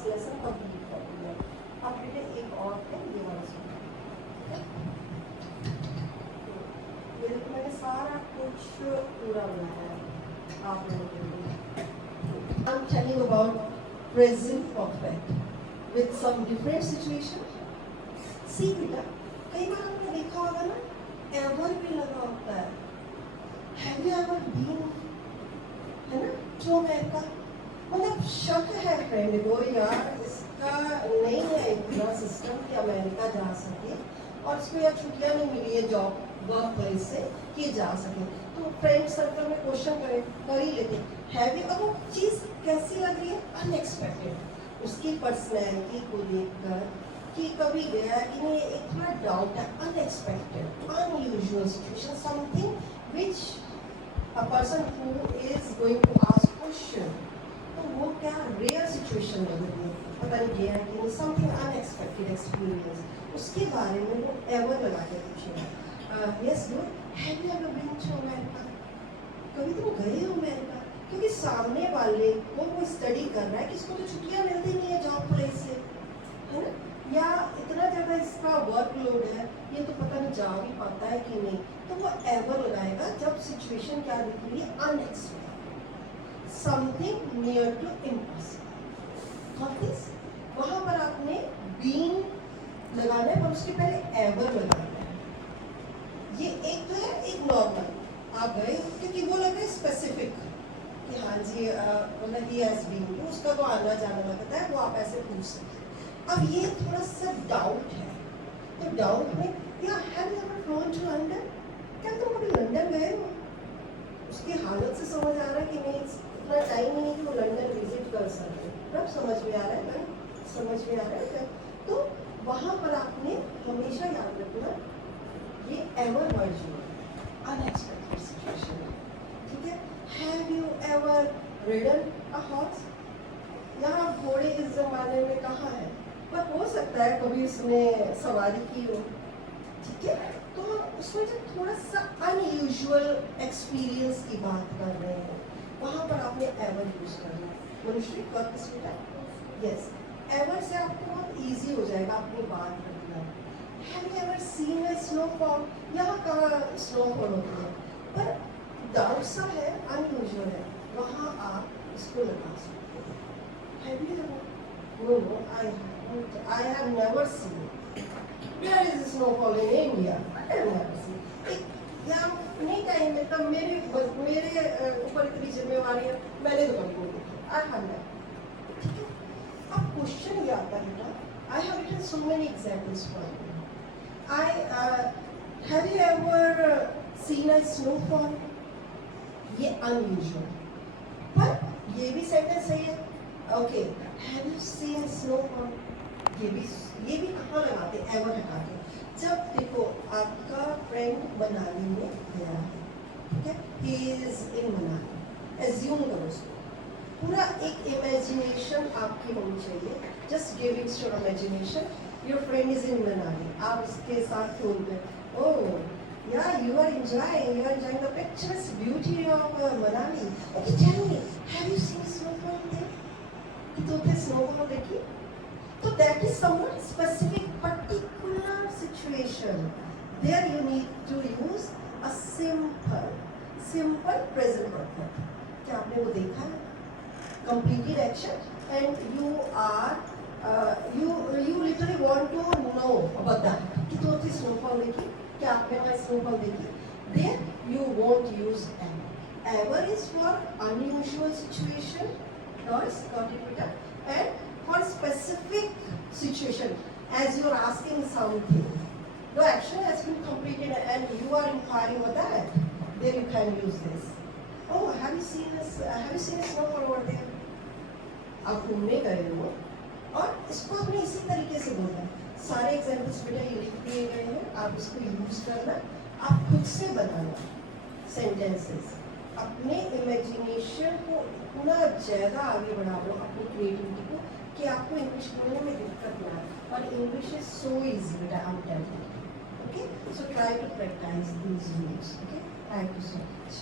First lesson complete कर दिया। अब बेटे एक और है, ये वाला सुनो। ये देखो मैंने सारा कुछ पूरा बनाया है आप लोगों के लिए। I am telling about present perfect with some different situation. See बेटा, कई बार आपने देखा होगा ना, एवर भी लगा होता है। हैव यू एवर बीन, है ना, जो मैं का मतलब शक है फ्रेंड को, यार इसका नहीं है इतना सिस्टम कि अमेरिका जा सके और इसको यार छुट्टियां नहीं मिली है जॉब वर्क प्लेस से कि जा सके। तो फ्रेंड सर्कल में क्वेश्चन कर ही लेते, हैव यू, अब वो चीज़ कैसी लग रही है, अनएक्सपेक्टेड, उसकी पर्सनैलिटी को देखकर कि कभी गया कि नहीं, एक थोड़ा डाउट है, unexpected unusual situation, something which a person who is going to ask question, तो वो क्या रेयर सिचुएशन लग रही है, पता नहीं गया कि नहीं, समथिंग अनएक्सपेक्टेड एक्सपीरियंस, उसके बारे में वो एवर लगा के पूछेगा। Yes good, have you ever been to America, कभी तुम गए हो अमेरिका? क्योंकि सामने वाले को वो स्टडी कर रहा है कि इसको तो छुट्टियां मिलती नहीं है जॉब प्लेस से, है ना, या इतना ज़्यादा इसका वर्कलोड है, ये तो पता नहीं जा भी पाता है कि नहीं, तो वो एवर लगाएगा जब सिचुएशन क्या दिख रही है, unexpected, something near to impossible. वहाँ पर आपने बीन लगाना है पर उसके पहले एवर लगाना है। ये एक तो है, एक नॉर्मल आप गए क्योंकि वो लग रहा है स्पेसिफिक कि हाँ जी मतलब ही हैज़ बीन, तो उसका तो आना जाना लगता है, वो आप ऐसे पूछ सकते हैं। अब ये थोड़ा सा डाउट है, तो डाउट में या have you ever flown to London, क्या तुम कभी लंदन गए हो? उसकी हालत से समझ आ रहा है कि नहीं, इतना टाइम नहीं है कि वो लंदन विजिट कर सके, तब समझ में आ रहा है ना, समझ में आ रहा है क्या? तो वहाँ पर आपने हमेशा याद रखना ये एवर वर्ड जो है अनएक्सपेक्टेड सिचुएशन है, ठीक है। Have you ever ridden a horse, यहाँ घोड़े इस जमाने में कहाँ है, पर हो सकता है कभी उसने सवारी की हो, ठीक है। तो उसमें जब थोड़ा सा अनयूजुअल एक्सपीरियंस की बात कर रहे हैं, वहाँ पर आपने एवर यूज करना है। मनुष्य कब इसमें, यस, एवर से आपको बहुत इजी हो जाएगा अपनी बात करना। Have you ever seen a snowfall, यहाँ कहाँ स्नोफॉल होती है, पर डाउट सा है, अनयूजुअल है, वहाँ आप इसको लगा सकते हो। Have you ever, no I have never seen. There is snowfall in India. I have never seen. यहाँ नहीं कहीं में, तब मेरे ऊपर इतनी जिम्मेवारी है, मैंने तो कभी नहीं देखी। I have never. ठीक है। अब क्वेश्चन ये आता है ना, I have written so many examples for you. Have you ever seen a snowfall? ये unusual. पर ये भी सेंटेंस सही है। Okay. Have you seen snowfall? ये भी कहाँ लगाते हैं, एवर हटा के। जब देखो आपका फ्रेंड मनाली में गया है, ठीक है, he is in Manali, assume करो उसको, पूरा एक इमेजिनेशन आपकी होनी चाहिए, just give its your imagination, your friend is in Manali, आप उसके साथ फोन पे, oh yeah you are enjoying the pictures beauty of Manali, okay tell me, have you seen snowfall there, कि तुमने स्नोफॉल देखी? So that is somewhat specific, particular situation. There you need to use a simple present perfect. क्या आपने वो देखा है? Completed action, and you literally want to know about that. कि तो थी snowfall देखी? क्या आपने वहाँ snowfall देखी? There you won't use ever. Ever is for unusual situation. Doris, got it, Peter? And for specific situation, as you are asking something, the action has been completed and you are inquiring about that, then you can use this. Oh, have you seen a snowfall over there? आप घूमने गए हो और इसको आपने इसी तरीके से बोलना है। सारे एग्जाम्पल्स बेटा ये लिख दिए गए हैं, आप इसको यूज करना, आप खुद से बनाना सेंटेंसेस, अपने इमेजिनेशन को इतना ज़्यादा आगे बढ़ा लो, अपनी क्रिएटिविटी को, कि आपको इंग्लिश बोलने में दिक्कत ना आए। और इंग्लिश इज सो इजी बेटा, I am telling you, okay. So try to practice these use, okay. Thank you so much.